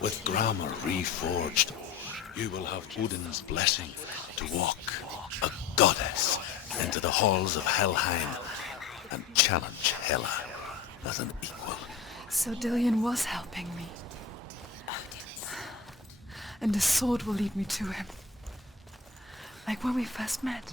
with grammar reforged, you will have Odin's blessing to walk, a goddess, into the halls of Helheim and challenge Hela as an equal. So Dillion was helping me. And the sword will lead me to him. Like when we first met.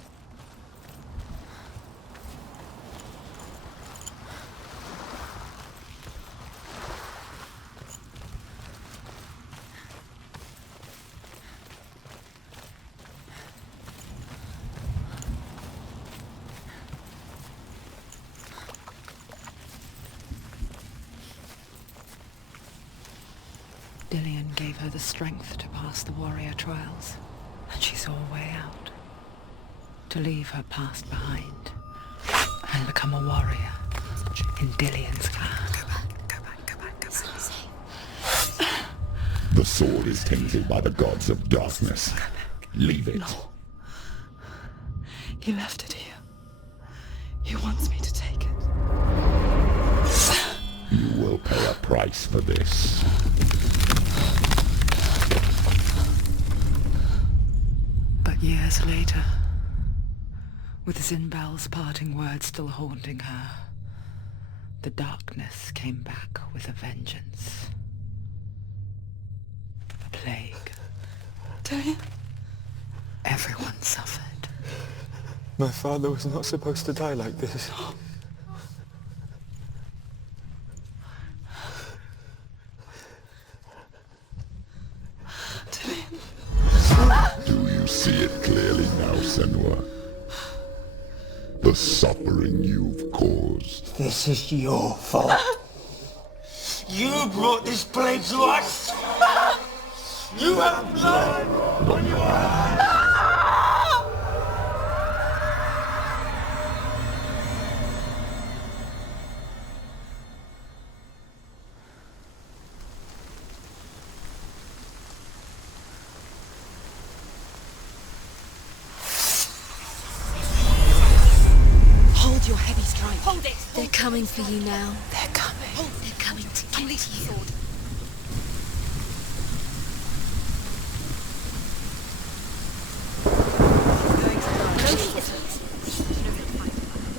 Dillion gave her the strength to pass the warrior trials, and she saw a way out. To leave her past behind, and become a warrior in Dillion's clan. Go back. The sword is tainted by the gods of darkness. Leave it. No. He left it here. He wants me to take it. You will pay a price for this. But years later, with Zinbel's parting words still haunting her, the darkness came back with a vengeance. A plague. Dillion? Everyone suffered. My father was not supposed to die like this. Do you see it clearly now, Senua? The suffering you've caused. This is your fault. You brought this plague to us! You have blood on your hands! Hold your heavy strike. Hold it! They're coming for you now. They're coming. They're coming to get Unleash the you. sword.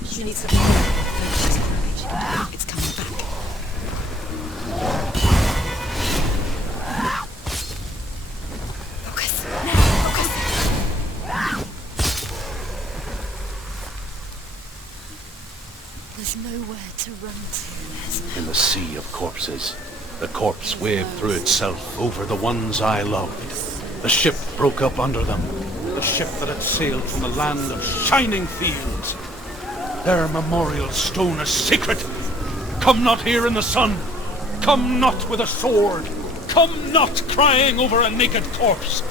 She needs to be more. It's coming back. Focus. Focus. There's nowhere to run to. In the sea of corpses, the corpse waved through itself over the ones I loved. The ship broke up under them, the ship that had sailed from the land of shining fields. Their memorial stone is secret. Come not here in the sun. Come not with a sword. Come not crying over a naked corpse.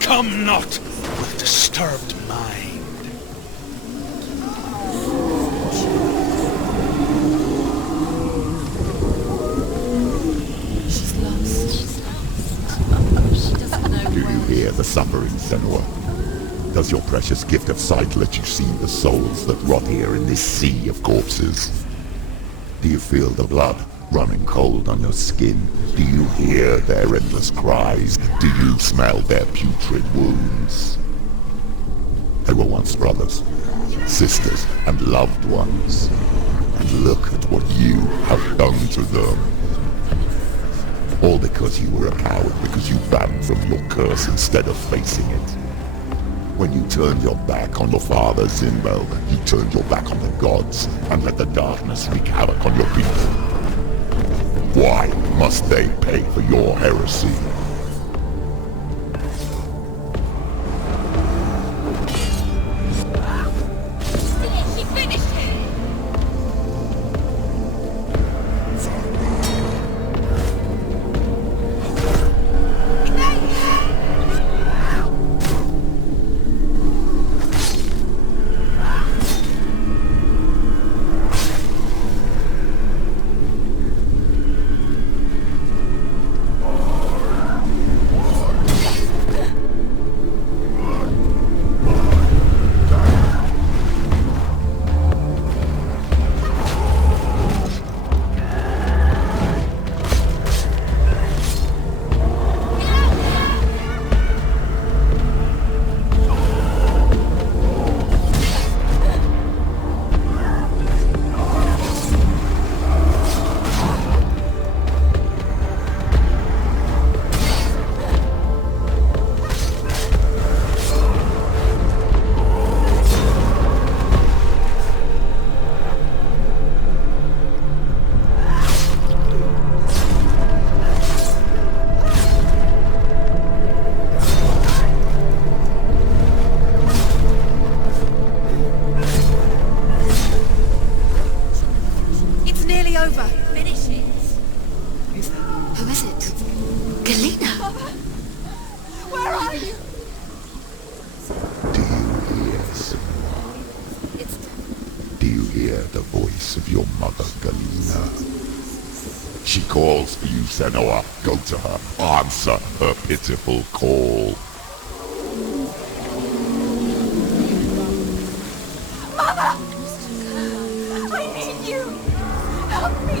Come not with disturbed mind. She's lost. She doesn't know Do you where. hear the suffering, Senua? Does your precious gift of sight let you see the souls that rot here in this sea of corpses? Do you feel the blood running cold on your skin? Do you hear their endless cries? Do you smell their putrid wounds? They were once brothers, sisters, and loved ones. And look at what you have done to them. All because you were a coward, because you ran from your curse instead of facing it. When you turned your back on your father, Zinbel, you turned your back on the gods and let the darkness wreak havoc on your people. Why must they pay for your heresy? She finished him! Where are you? Do you hear, Senua? Do you hear the voice of your mother, Galena? She calls for you, Senua. Go to her. Answer her pitiful call. Mother! I need you! Help me!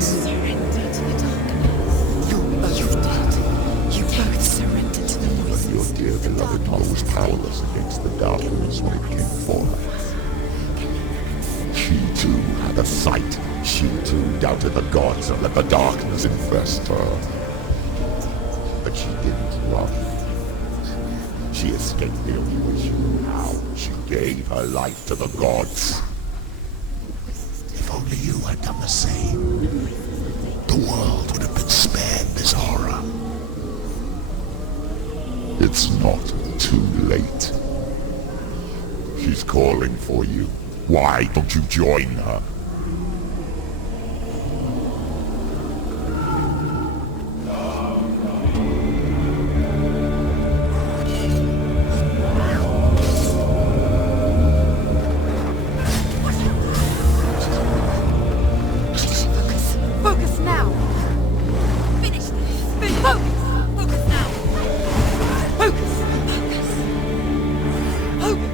Surrender to the darkness. You both did. You both surrendered to the voices. Your dear beloved was powerless against the darkness when it came for her. She too had a sight. She too doubted the gods and let the darkness infest her. But she didn't run. She escaped the only way she knew how. She gave her life to the gods. If only you had done the same, the world would have been spared this horror. It's not too late. She's calling for you. Why don't you join her? Focus now! Finish this! Focus! Focus now! Focus! Focus! Focus!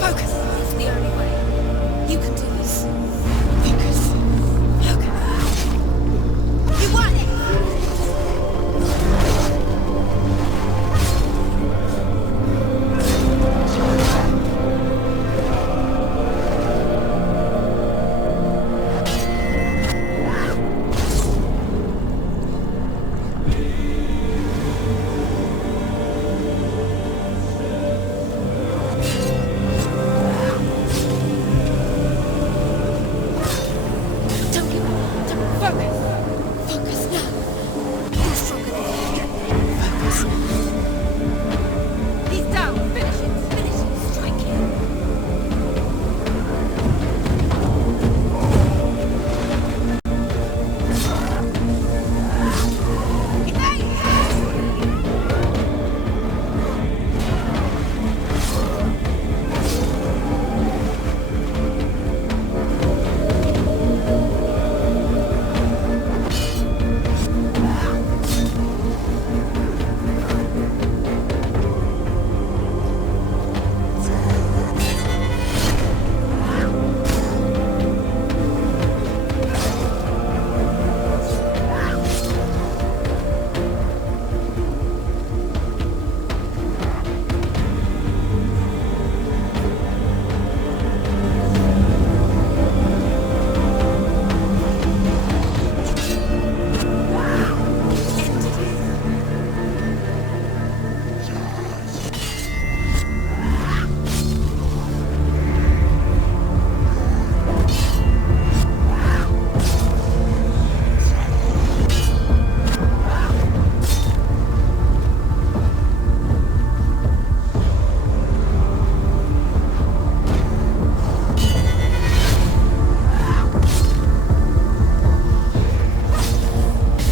Focus! It's the only way. You can do this. Focus! Focus! You want it! Don't give up. Don't focus. Focus now. You're stronger than you. Focus. He's down. Finish it. Finish it. Strike him.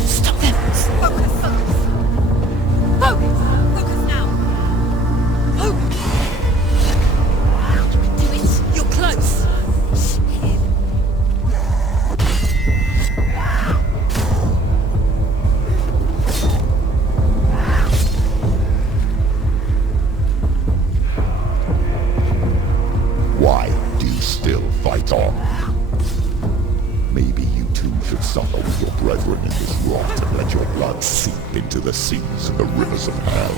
Stop them. Focus. Focus. Focus. Focus now. Focus. You can do it. You're close. Why do you still fight on? Maybe you too should suffer with your brethren in this rot and let your blood seep into the seas and the rivers of hell.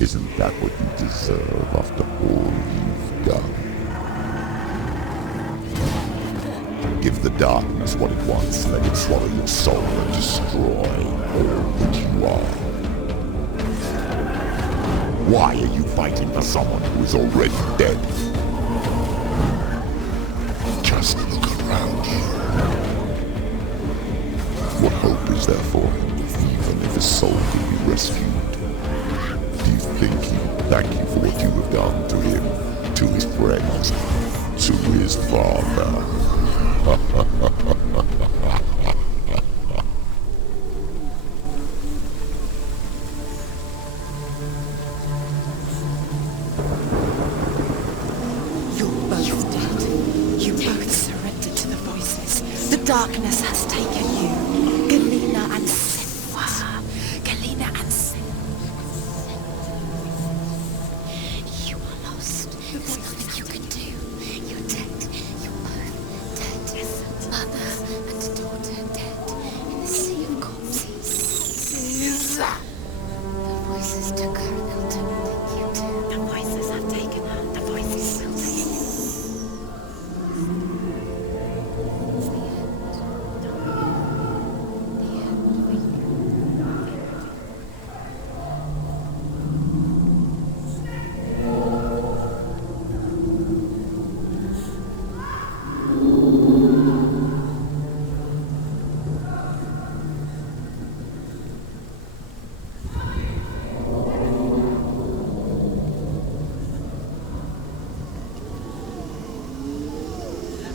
Isn't that what you deserve after all you've done? Give the darkness what it wants, let it swallow your soul and destroy all that you are. Why are you fighting for someone who is already dead? Just look around you. What hope is there for him, even if his soul can be rescued? Do you think he will thank you for what you have done to him? to his friends, to his father. You're both dead. You both surrendered to the voices. The darkness has taken you. Galena and Senua. Galena and Senua. You are lost. There's nothing you can do. You're dead. You're both dead. Mother and daughter dead in the sea of corpses. The voices took her and they'll take you too. The voices have taken her. The voices will take you.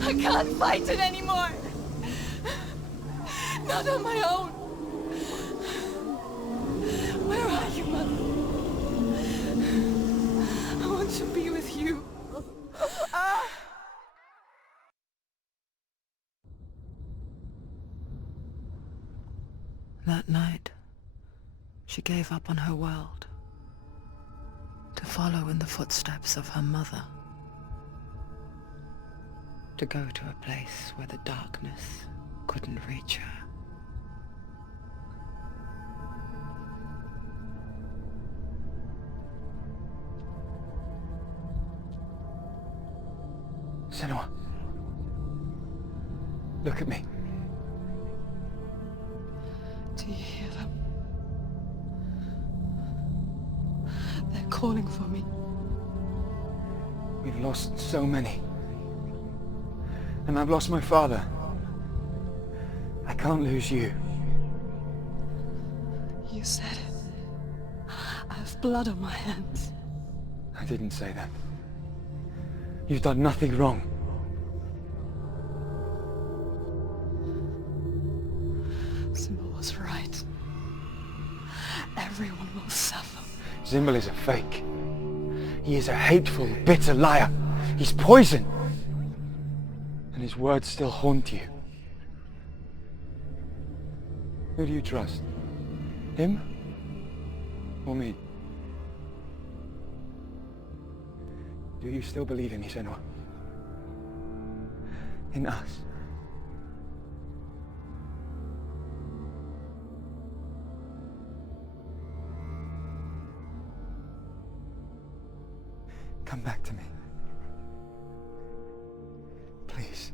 I can't fight it anymore. Not on my own. Where are you, Mother? I want to be with you. That night, she gave up on her world to follow in the footsteps of her mother. To go to a place where the darkness couldn't reach her. Senua. Look at me. Do you hear them? They're calling for me. We've lost so many. And I've lost my father. I can't lose you. You said it. I have blood on my hands. I didn't say that. You've done nothing wrong. Symbol was right. Everyone will suffer. Zimbel is a fake. He is a hateful, bitter liar. He's poison. And his words still haunt you. Who do you trust? Him? Or me? Do you still believe in me, Senua? In us? Come back to me. Please.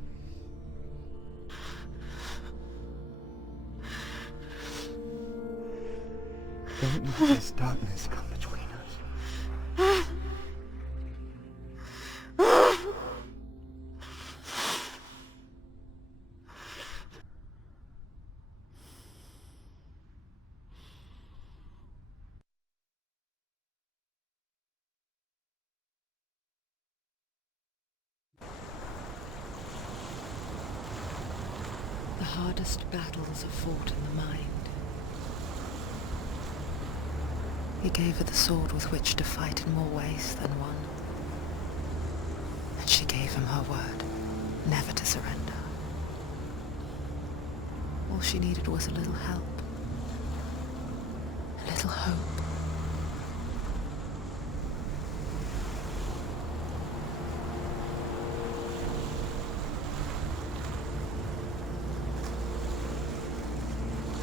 Don't let this darkness come between us. The hardest battles are fought in the mind. He gave her the sword with which to fight in more ways than one. And she gave him her word, never to surrender. All she needed was a little help, a little hope.